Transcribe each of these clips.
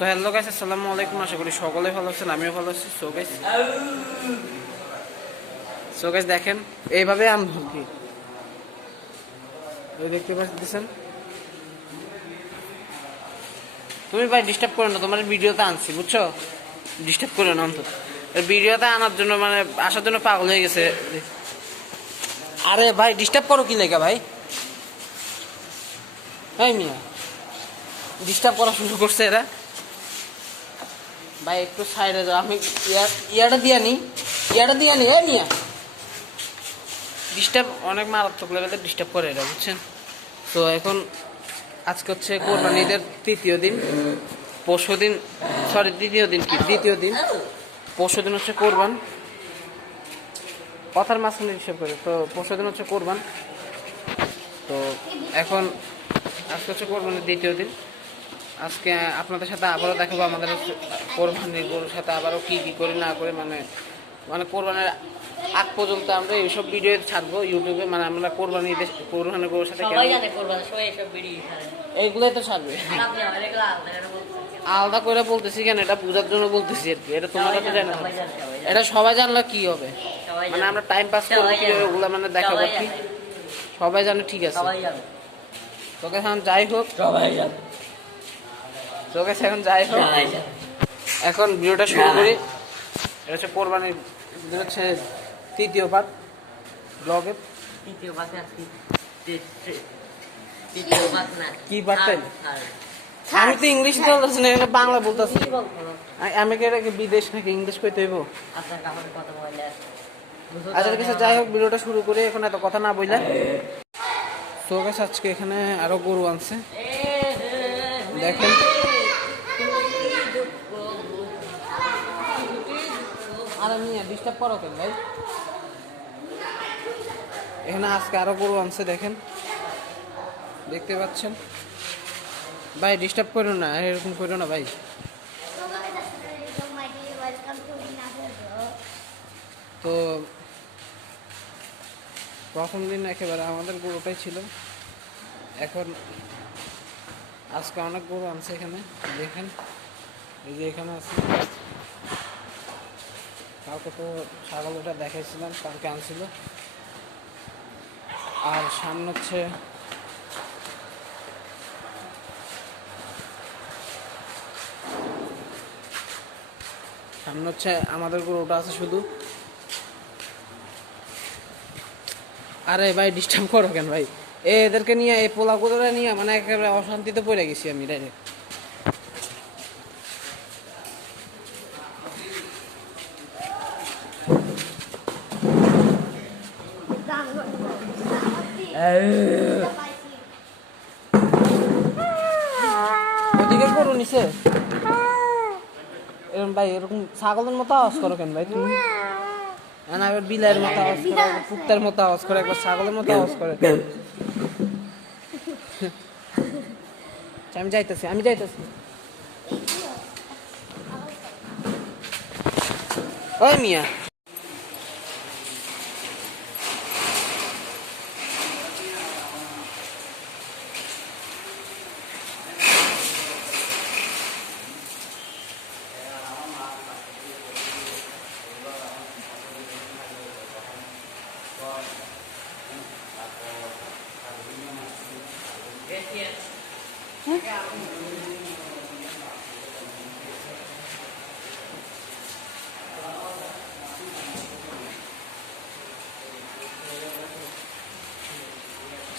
So hello guys আসসালামু আলাইকুম। আশা করি সকলে ভালো আছেন, আমিও ভালো আছি। সো গাইস সো গাইস দেখেন, এইভাবে আনব কি? দেখতে পাচ্ছেন? তুমি ভাই ডিস্টার্ব করো না, তোমার ভিডিওতে আনছি, বুঝছ? ডিস্টার্ব করো না অন্তত। ভিডিওতে আনার জন্য মানে আসার জন্য পাগল হয়ে গেছে। আরে ভাই ডিস্টার্ব করো কি লেখা ভাই? এই মিয়া ডিস্টার্ব করা শুরু করছে এরা। ভাই, একটু সাইডে যাও। আমি ইয়াটা দিয়া নি। ইয়াটা দিয়া নি এ মিয়া ডিস্টার্ব অনেক মারাত্মক লেভেলে ডিস্টার্ব করে এরা, বুঝছেন? তো এখন আজকে হচ্ছে কোরবানি ঈদের তৃতীয় দিন। পরশু দিন সরি দ্বিতীয় দিন কি? দ্বিতীয় দিন। পরশু দিন হচ্ছে কোরবান। কথার মাঝখানে হিসেব করে। তো পরশু দিন হচ্ছে কোরবান। তো এখন আজকে হচ্ছে কোরবানির দ্বিতীয় দিন। আজকে আপনাদের সাথে আবারও দেখাবো আমাদের কোরবানির গরুর সাথে আবারও কি কি করি না করে মানে মানে কোরবানির আগ পর্যন্ত আমরা এইসব ভিডিও ছাড়বো ইউটিউবে মানে আমরা কোরবানি কোরবানির গরুর সাথে এইগুলোই তো ছাড়বে। আলাদা করে বলতেছি কেন? এটা বোঝার জন্য বলতেছি আর কি। এটা তোমরা তো জানো। এটা সবাই জানলে কি হবে? মানে আমরা টাইম পাস করব কি ওগুলো মানে দেখাবো কি? সবাই জানে ঠিক আছে। তোকে যাই হোক। সবাই জানে। তোকে এখন যাই হোক। এখন ভিডিওটা শুরু করি। এটা হচ্ছে কোরবানির হচ্ছে তৃতীয় পার্ট ব্লগের তৃতীয় পাশে আছি তৃতীয় পাশ না কি পাঠটাই? আমি তো ইংলিশ বলতেছি না বাংলা বলতেছি। আমি কি এটাকে বিদেশ নাকি ইংলিশ কইতে হইব? আচ্ছা ঠিক আছে যাই হোক ভিডিওটা শুরু করে এখন এত কথা না বললে তো আজকে এখানে আরও গরু আনছে। দেখেন। আমি ডিস্টার্ব করো কেন ভাই? এখানে আজকে আরও গরু আনছে, দেখেন। দেখতে পাচ্ছেন? ভাই ডিস্টার্ব করো না, এরকম করো না ভাই. তো, প্রথম দিন একেবারে আমাদের গরুটাই ছিল। এখন আজকে অনেক গরু আনছে এখানে, দেখেন। এই যে এখানে আছে। কালকে তো ছাগল ওটা দেখাইছিলাম, কালকে আনছিল। আর সামনে হচ্ছে সামনে হচ্ছে আমাদের গরুটা আছে শুধু। আরে ভাই ডিস্টার্ব করো কেন ভাই? এদেরকে নিয়ে, এই পোলা নিয়ে মানে একেবারে অশান্তিতে পড়ে গেছি আমি ডাইরেক্ট ভাই, এরকম ছাগলের মতো আওয়াজ করো কেন ভাই তুমি? বিলের মতো আওয়াজ করে কুত্তার মতো আওয়াজ করে, একবার ছাগলের মতো আওয়াজ করে। আমি যাইতেছি আমি যাইতেছি। ওই মিয়া।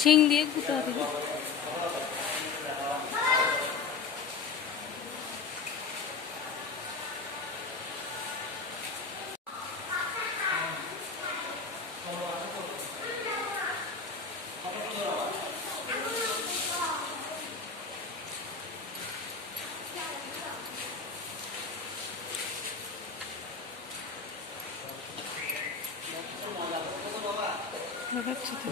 শিং দিয়ে গুঁতো দিবি। দেখাচ্ছি তো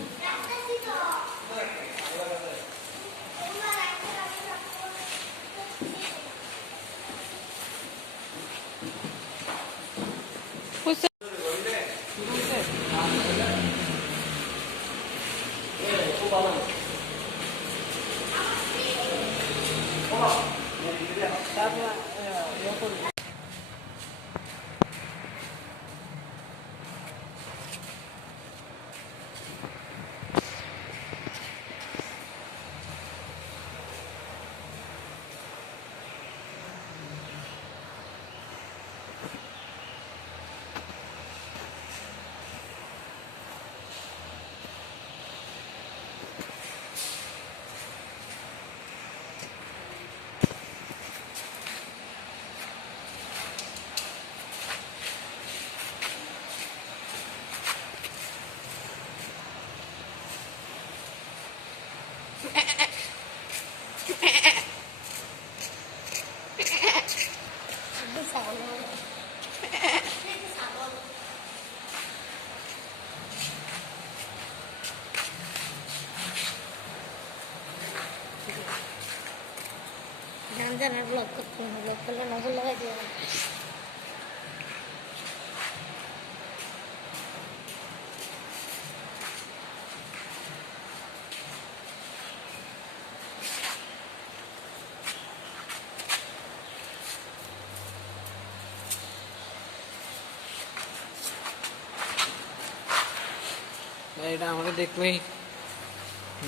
এটা আমরা দেখলেই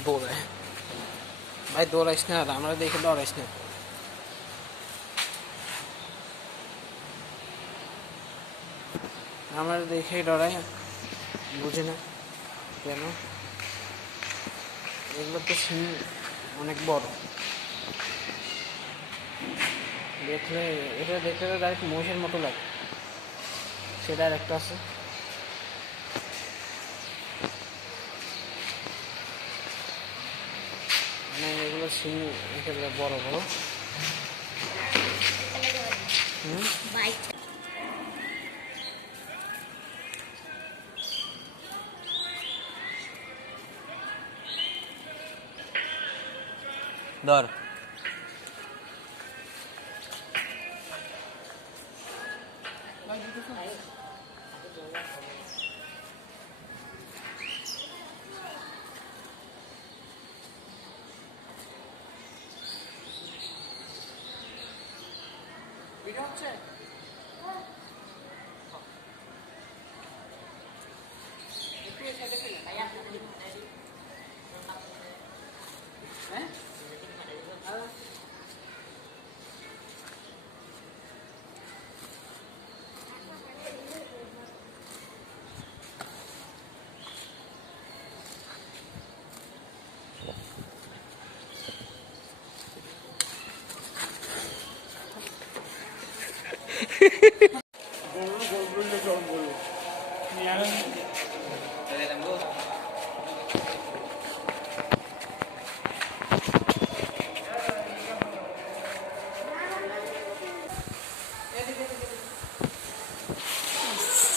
দৌড়ায় ভাই দৌড়াইস না আর আমরা দেখে দৌড়াইস না। আমরা দেখেই ডরাই বুঝি না কেন? এগুলো তো সিং অনেক বড়। দেখলে এটা দেখলে ডাইরেক্ট মহিষের মতো লাগে। সেটা আর একটা আছে। মানে এগুলো সিং একেবারে বড় বড়। হুম? বাইক ধর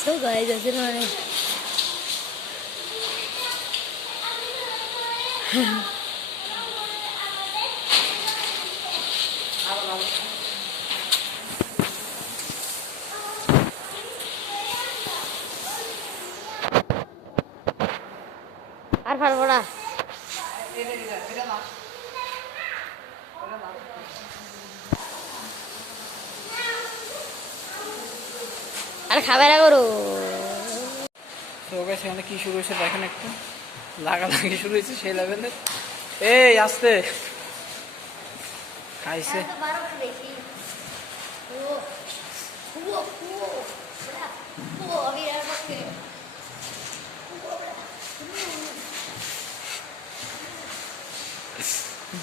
So guys, আজকে মানে আর পারব না আর খাবে না করো তো ওকে সেখানে কি শুরু হয়েছে দেখেন একটু। লাগালাগি শুরু হয়েছে সেই লেভেলের এই আসতে। খাইছে।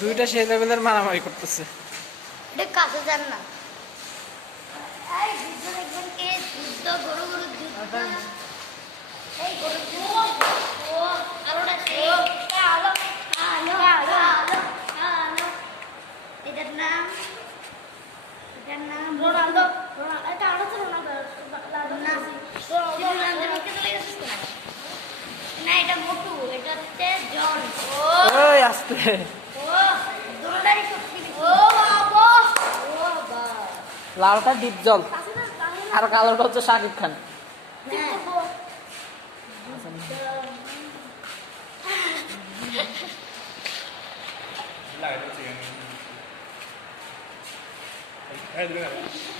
দুইটা সেই লেভেলের মারামারি করতেছে। কাছে যান না। এই যুদ্ধ দেখবেন কে যুদ্ধ গরু গরু যুদ্ধ এই গরু যুদ্ধ ও আলোটা সে আলো আলো আলো আলো আলো এটার নাম এটার নাম রোনালদো রোনালদো এটা আলো তো রোনালদো না রোনালদো মুখে চলে গেছিস না না এটা মোটু এটা হচ্ছে জন ও ওই আসতে ও দোনোটারই শক্তি ও বাবা ও বাবা লালটা ডিপ জল আর কালোটা হচ্ছে শাকিব খান।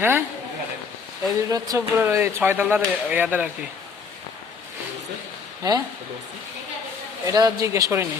হ্যাঁ? এই দুটো হচ্ছে পুরো ওই ইয়াদের আর কি। হ্যাঁ? এটা জিজ্ঞেস করিনি।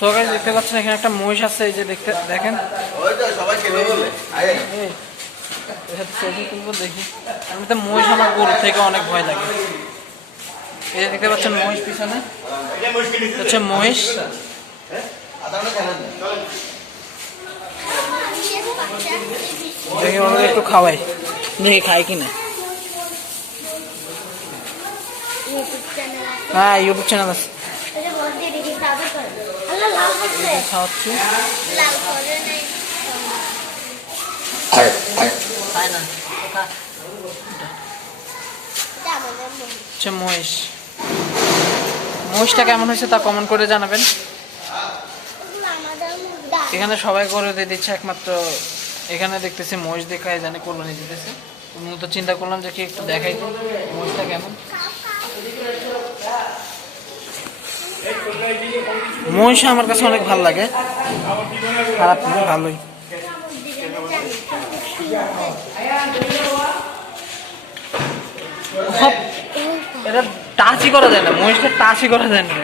সকালে দেখতে পাচ্ছেন, এখানে একটা মহিষ আছে, এই যে দেখতে দেখেন। সবাই দেখি। আমি তো মহিষ আমার গরু থেকে অনেক ভয় লাগে। এই যে দেখতে পাচ্ছেন মহিষ পিছনে। হচ্ছে মহিষ। দেখি আমাদের একটু খাওয়াই। দেখি খাই কিনা। হ্যাঁ ইউটিউব চ্যানেল আছে এটা বল দিয়ে দেখি সাবস্ক্রাইব করে আল্লাহ লাভ করছে খাওয়াচ্ছি। হচ্ছে মহিষ। মহিষটা কেমন হয়েছে তা কমেন্ট করে জানাবেন। এখানে সবাই করে দিয়ে দিচ্ছে একমাত্র। এখানে দেখতেছি মহিষ দেখায় জানে কোরবানি দিতেছে। মূলত চিন্তা করলাম যে কি একটু দেখাই। দিই মহিষটা কেমন? মহিষ আমার কাছে অনেক ভালো লাগে। খারাপ না, ভালোই। এটা টাচই করা যায় না মহিষটা টাচই করা যায় না।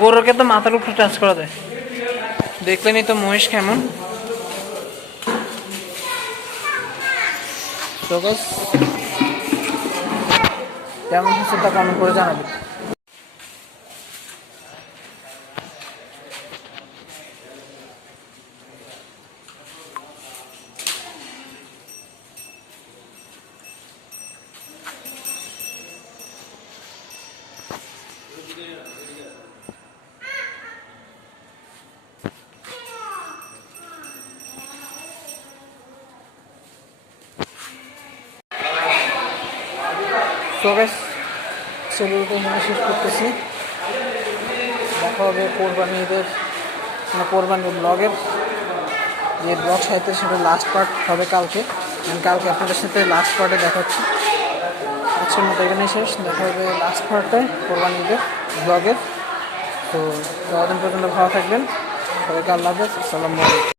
গরুকে তো মাথার উপরে টাচ করা যায়। দেখলেনই তো মহিষ কেমন। কেমন হচ্ছে তা কমেন্ট করে জানাবেন। গাইস সেগুলোকে এখানে শেষ করতেছি। দেখা হবে কোরবানি ঈদের মানে কোরবানি ব্লগের যে ব্লগ সাহিত্যের সেটা লাস্ট পার্ট হবে কালকে। কালকে আপনাদের সাথে লাস্ট পার্টে দেখাচ্ছি আজকের মতো এখানে শেষ। দেখা হবে লাস্ট পার্টে কোরবানি ঈদের ব্লগের তো যতদিন পর্যন্ত ভালো থাকবেন। সবাইকে আল্লাহ হাফেজ। আসসালামু আলাইকুম।